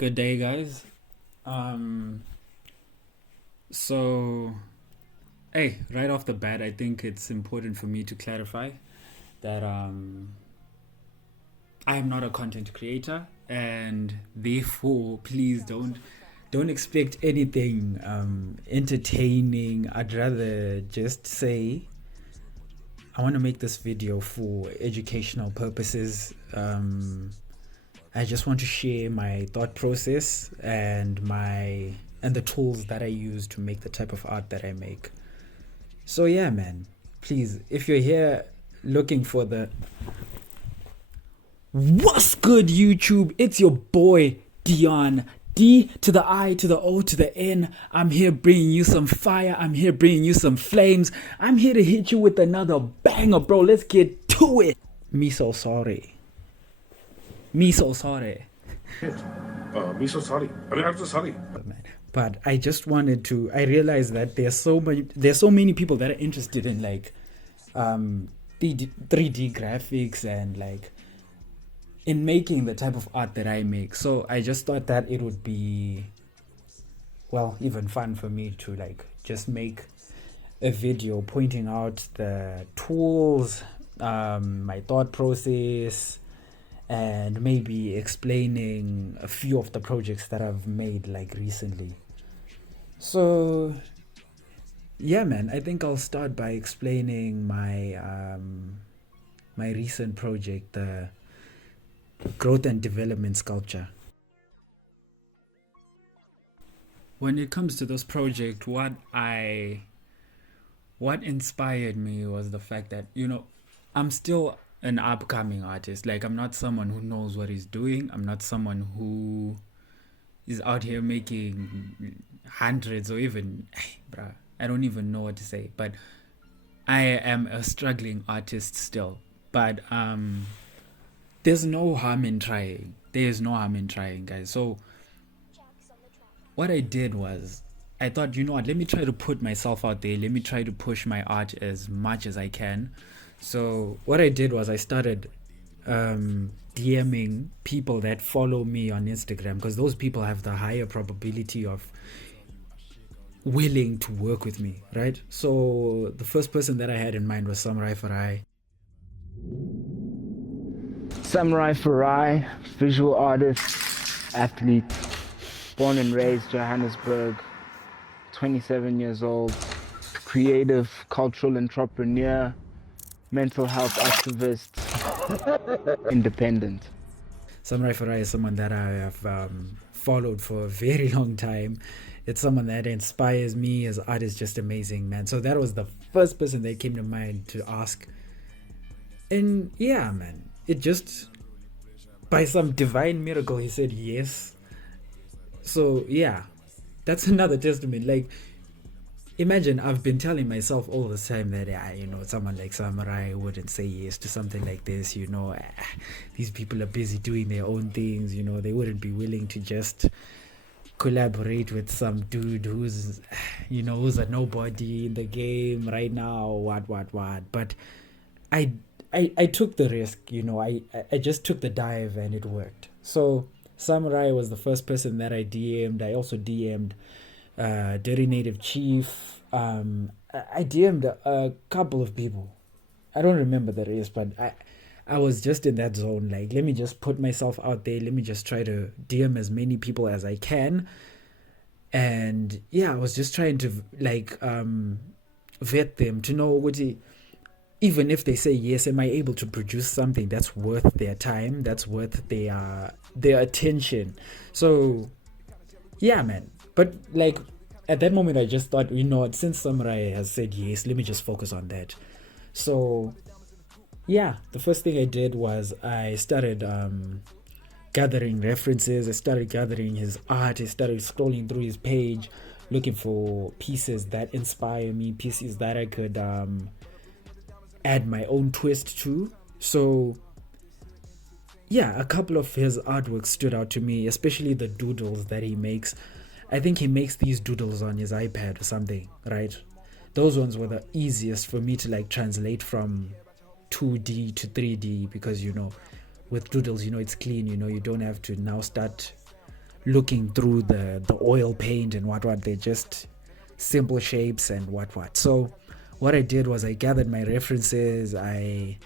Good day, guys. Um, so, hey, right off the bat, I think it's important for me to clarify that I am not a content creator, and therefore, please don't expect anything entertaining. I'd rather just say I want to make this video for educational purposes. I just want to share my thought process and the tools that I use to make the type of art that I make. So yeah, man, please, if you're here looking for the what's good YouTube, it's your boy Dion, D to the I to the O to the N. I'm here bringing you some fire. I'm here bringing you some flames. I'm here to hit you with another banger, bro. Let's get to it. Me so sorry. Me so sorry. Me so sorry. I mean, I'm so sorry. But I just wanted to. I realized that there's so many people that are interested in like 3D graphics and like in making the type of art that I make. So I just thought that it would be, well, even fun for me to like just make a video pointing out the tools, my thought process, and maybe explaining a few of the projects that I've made like recently. So yeah, man, I think I'll start by explaining my my recent project, the growth and development sculpture. When it comes to this project, what inspired me was the fact that, I'm still an upcoming artist. Like, I'm not someone who knows what he's doing. I'm not someone who is out here making hundreds or even, bruh, I don't even know what to say. But I am a struggling artist still. But there's no harm in trying. There's no harm in trying, guys. So what I did was, I thought, you know what, let me try to put myself out there. Let me try to push my art as much as I can. So what I did was I started DMing people that follow me on Instagram, because those people have the higher probability of willing to work with me, right? So the first person that I had in mind was Samurai Farai. Samurai Farai, visual artist, athlete, born and raised Johannesburg, 27 years old, creative, cultural entrepreneur, mental health activist, independent. Samurai Farai is someone that I have followed for a very long time. It's someone that inspires me. His art is just amazing, man. So that was the first person that came to mind to ask. And yeah, man, it just, by some divine miracle, he said yes. So yeah, that's another testament. Like, imagine I've been telling myself all the time that someone like Samurai wouldn't say yes to something like this. These people are busy doing their own things. They wouldn't be willing to just collaborate with some dude who's a nobody in the game right now. What? But I took the risk. I just took the dive and it worked. So Samurai was the first person that I DM'd. I also DM'd Dirty Native Chief. I DM'd a couple of people. I don't remember the rest, but I was just in that zone. Like, let me just put myself out there. Let me just try to DM as many people as I can. And yeah, I was just trying to like vet them to know what even if they say yes, am I able to produce something that's worth their time, that's worth their attention. So yeah, man. But like at that moment I just thought, since Samurai has said yes, let me just focus on that. So yeah, the first thing I did was I started gathering references. I started gathering his art. I started scrolling through his page, looking for pieces that inspire me, pieces that I could add my own twist to. So yeah, a couple of his artworks stood out to me, especially the doodles that he makes. I think he makes these doodles on his iPad or something, right? Those ones were the easiest for me to like translate from 2D to 3D, because with doodles, it's clean. You don't have to now start looking through the oil paint and what. They're just simple shapes and what. So what I did was I gathered my references. I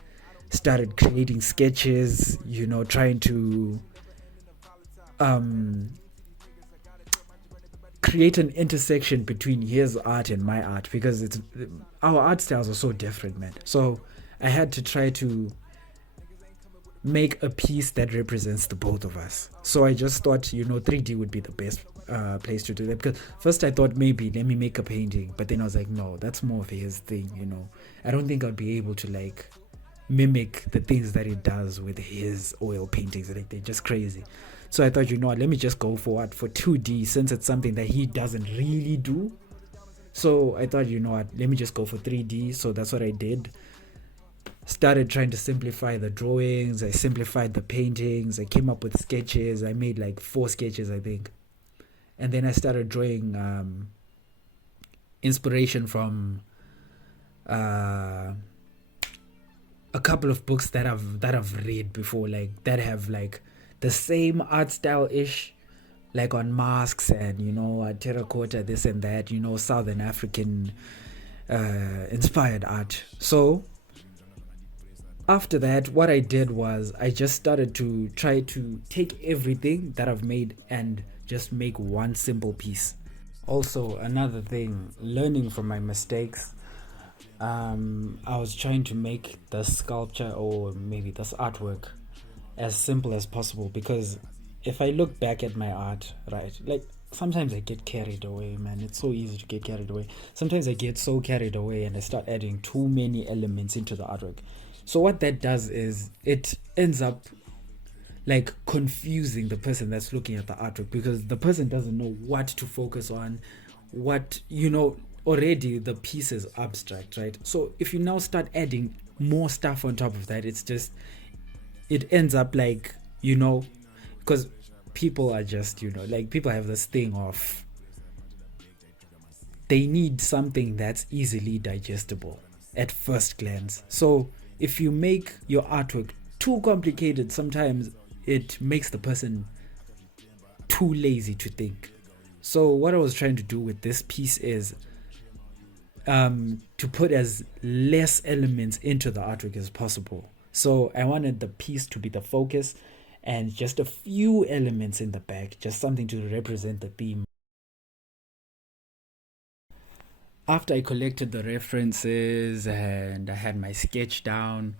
started creating sketches, trying to create an intersection between his art and my art, because our art styles are so different, man. So I had to try to make a piece that represents the both of us. So I just thought 3D would be the best place to do that, because first I thought maybe let me make a painting, but then I was like, no, that's more of his thing. I don't think I'd be able to like mimic the things that he does with his oil paintings. Like, they're just crazy. So I thought, let me just go for 2D, since it's something that he doesn't really do. So I thought, let me just go for 3D. So that's what I did. Started trying to simplify the drawings. I simplified the paintings. I came up with sketches. I made like 4 sketches, I think. And then I started drawing inspiration from a couple of books that I've read before, like that have like the same art style ish, like on masks and terracotta, this and that, Southern African inspired art. So after that, what I did was I just started to try to take everything that I've made and just make one simple piece. Also, another thing, learning from my mistakes. I was trying to make the sculpture, or maybe this artwork, as simple as possible, because if I look back at my art, right, like sometimes I get carried away, man. It's so easy to get carried away. Sometimes I get so carried away and I start adding too many elements into the artwork. So what that does is it ends up like confusing the person that's looking at the artwork, because the person doesn't know what to focus on, already the piece is abstract, right? So if you now start adding more stuff on top of that, it ends up like, because people are just, like, people have this thing of they need something that's easily digestible at first glance. So if you make your artwork too complicated, sometimes it makes the person too lazy to think. So what I was trying to do with this piece is to put as less elements into the artwork as possible. So I wanted the piece to be the focus and just a few elements in the back, just something to represent the theme. After I collected the references and I had my sketch down,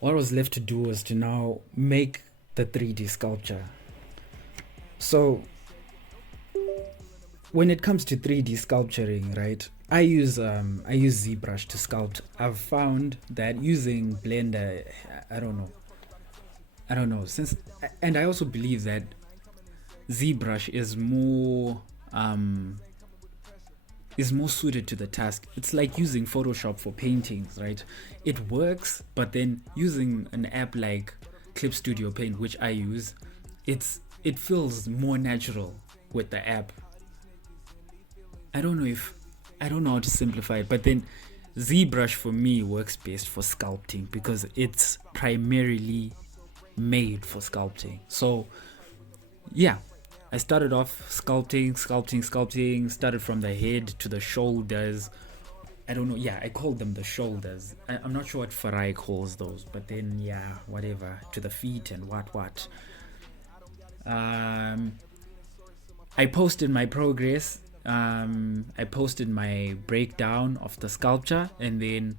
what was left to do was to now make the 3D sculpture. So when it comes to 3D sculpturing, right, I use ZBrush to sculpt. I've found that using Blender, I don't know, and I also believe that ZBrush is more suited to the task. It's like using Photoshop for paintings, right? It works, but then using an app like Clip Studio Paint, which I use, it feels more natural with the app. I don't know how to simplify it, but then ZBrush for me works best for sculpting because it's primarily made for sculpting. So yeah, I started off sculpting, started from the head to the shoulders. I don't know, yeah, I called them the shoulders. I'm not sure what Farai calls those, but then yeah, whatever, to the feet and what. I posted my progress. I posted my breakdown of the sculpture, and then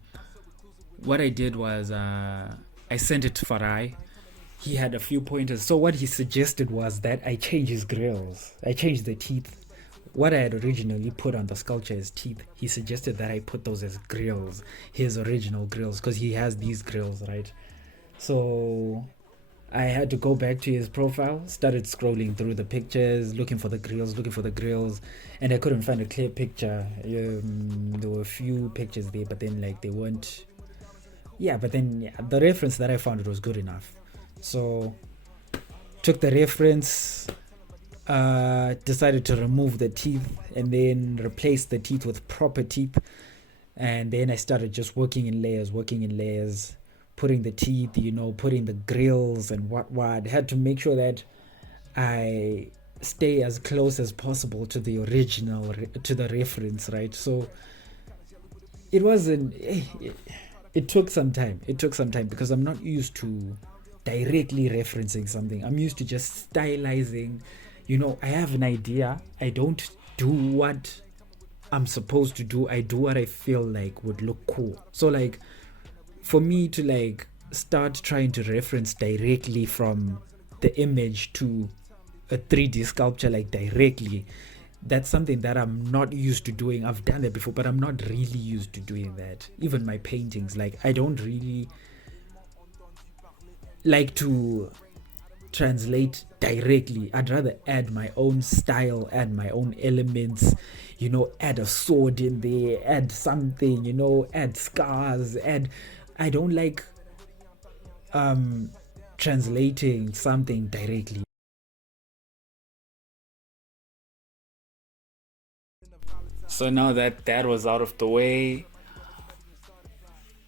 what I did was I sent it to Farai. He had a few pointers. So what he suggested was that I change his grills. I changed the teeth. What I had originally put on the sculpture as teeth, he suggested that I put those as grills, his original grills, because he has these grills, right? So I had to go back to his profile, started scrolling through the pictures, looking for the grills, and I couldn't find a clear picture. There were a few pictures there, but then like they weren't. Yeah, but then the reference that I found, it was good enough. So took the reference, decided to remove the teeth and then replace the teeth with proper teeth, and then I started just working in layers, putting the teeth, putting the grills and what. Had to make sure that I stay as close as possible to the original, to the reference, right? So it wasn't, it took some time. It took some time because I'm not used to directly referencing something. I'm used to just stylizing. I have an idea. I don't do what I'm supposed to do. I do what I feel like would look cool. So like for me to like start trying to reference directly from the image to a 3D sculpture, like directly, that's something that I'm not used to doing. I've done that before, but I'm not really used to doing that. Even my paintings, like I don't really like to translate directly. I'd rather add my own style, add my own elements, add a sword in there, add something, add scars, I don't like translating something directly. So now that that was out of the way,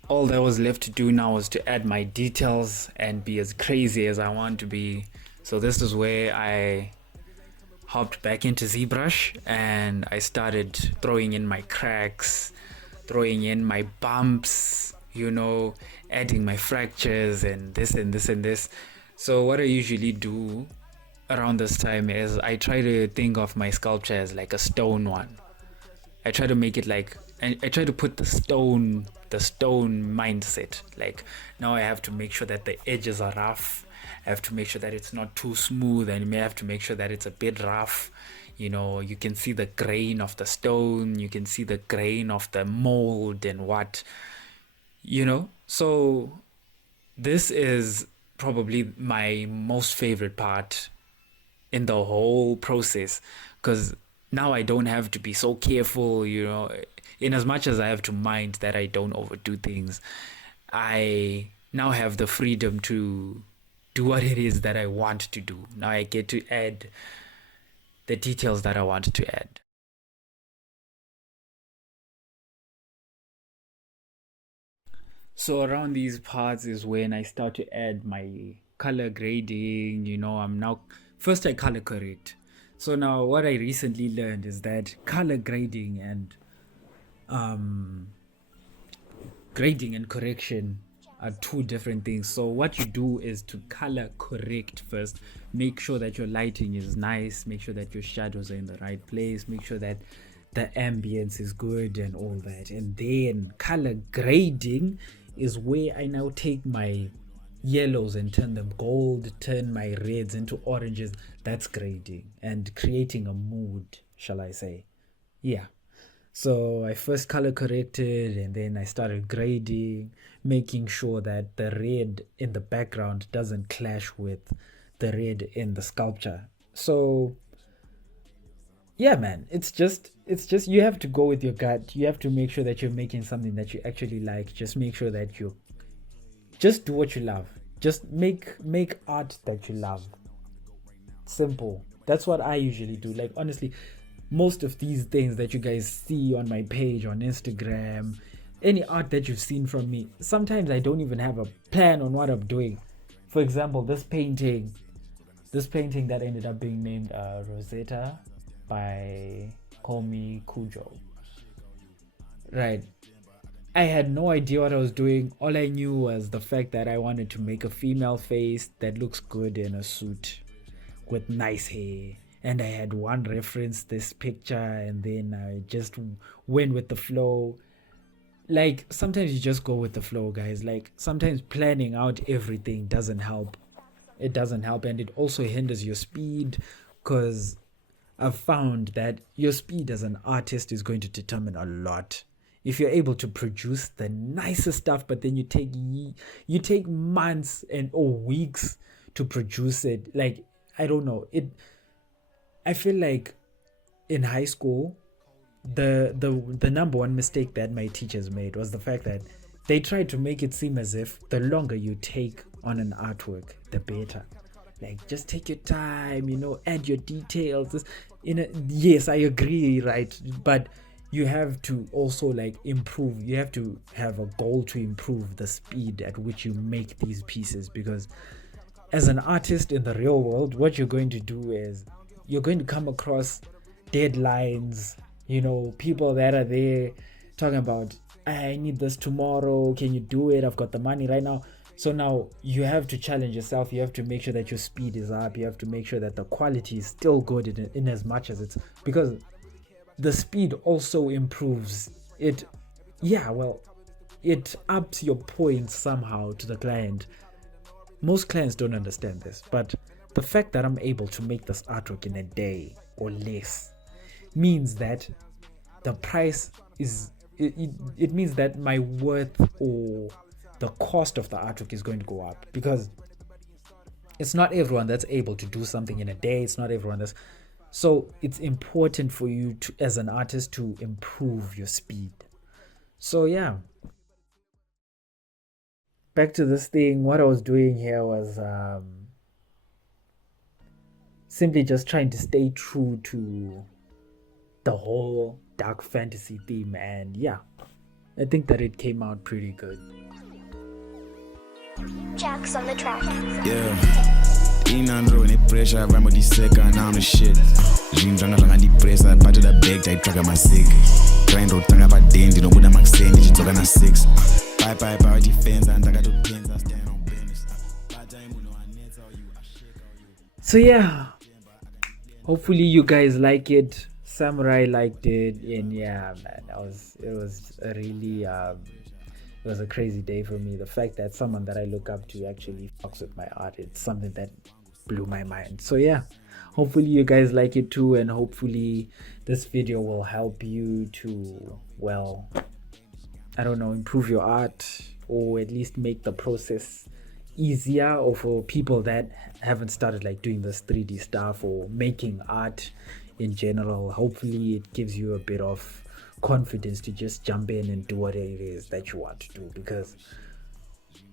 all that was left to do now was to add my details and be as crazy as I want to be. So this is where I hopped back into ZBrush and I started throwing in my cracks, throwing in my bumps, adding my fractures and this and this and this. So what I usually do around this time is I try to think of my sculpture as like a stone one. I try to make it like I try to put the stone mindset. Like now I have to make sure that the edges are rough. I have to make sure that it's not too smooth, and you may have to make sure that it's a bit rough. You can see the grain of the stone, you can see the grain of the mold and what, So this is probably my most favorite part in the whole process, because now I don't have to be so careful, in as much as I have to mind that I don't overdo things. I now have the freedom to do what it is that I want to do. Now I get to add the details that I want to add. So around these parts is when I start to add my color grading. I'm now, first I color correct. So now what I recently learned is that color grading and correction are two different things. So what you do is to color correct first. Make sure that your lighting is nice, make sure that your shadows are in the right place, make sure that the ambience is good and all that. And then color grading is where I now take my yellows and turn them gold, turn my reds into oranges. That's grading and creating a mood, shall I say. Yeah. So I first color corrected and then I started grading, making sure that the red in the background doesn't clash with the red in the sculpture. So yeah, man, it's just you have to go with your gut. You have to make sure that you're making something that you actually like. Just make sure that you just do what you love. Just make art that you love. Simple. That's what I usually do. Like honestly, most of these things that you guys see on my page on Instagram, any art that you've seen from me, sometimes I don't even have a plan on what I'm doing. For example, this painting that ended up being named Rosetta by Komi Kujo. Right. I had no idea what I was doing. All I knew was the fact that I wanted to make a female face that looks good in a suit with nice hair. And I had one reference, this picture, and then I just went with the flow. Like sometimes you just go with the flow, guys. Like sometimes planning out everything doesn't help. It doesn't help, and it also hinders your speed, because I've found that your speed as an artist is going to determine a lot. If you're able to produce the nicest stuff, but then you take months or weeks to produce it, like I don't know, I feel like in high school, the number one mistake that my teachers made was the fact that they tried to make it seem as if the longer you take on an artwork, the better. Like just take your time, add your details. Yes, I agree, right? But you have to also like improve. You have to have a goal to improve the speed at which you make these pieces, because as an artist in the real world, what you're going to do is you're going to come across deadlines, people that are there talking about, I need this tomorrow, can you do it, I've got the money right now. So now you have to challenge yourself. You have to make sure that your speed is up. You have to make sure that the quality is still good in as much as it's, because the speed also improves it. It ups your points somehow to the client. Most clients don't understand this, but the fact that I'm able to make this artwork in a day or less means that the price is, it means that my worth or the cost of the artwork is going to go up, because it's not everyone that's able to do something in a day. It's not everyone that's, so it's important for you to, as an artist, to improve your speed. So yeah, back to this thing. What I was doing here was simply just trying to stay true to the whole dark fantasy theme, and yeah, I think that it came out pretty good. Jack's on the track. Yeah. Inandro ne pressure vamo diseka now the shit. Jinjanga langa di pressure part of the bag I track my sick. Trying to tanga ba dendi no buda maxeni chitoka na 6. Bye defense and I got to pins I stand on business. So yeah, hopefully you guys like it. Samurai liked it, and yeah, man, it was a really it was a crazy day for me. The fact that someone that I look up to actually fucks with my art, it's something that blew my mind. So yeah, hopefully you guys like it too, and hopefully this video will help you to, well, I don't know, improve your art, or at least make the process easier, or for people that haven't started like doing this 3D stuff or making art in general. Hopefully it gives you a bit of confidence to just jump in and do what it is that you want to do, because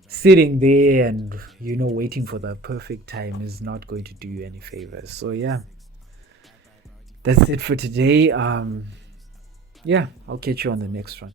sitting there and waiting for the perfect time is not going to do you any favors. So yeah, that's it for today. Yeah, I'll catch you on the next one.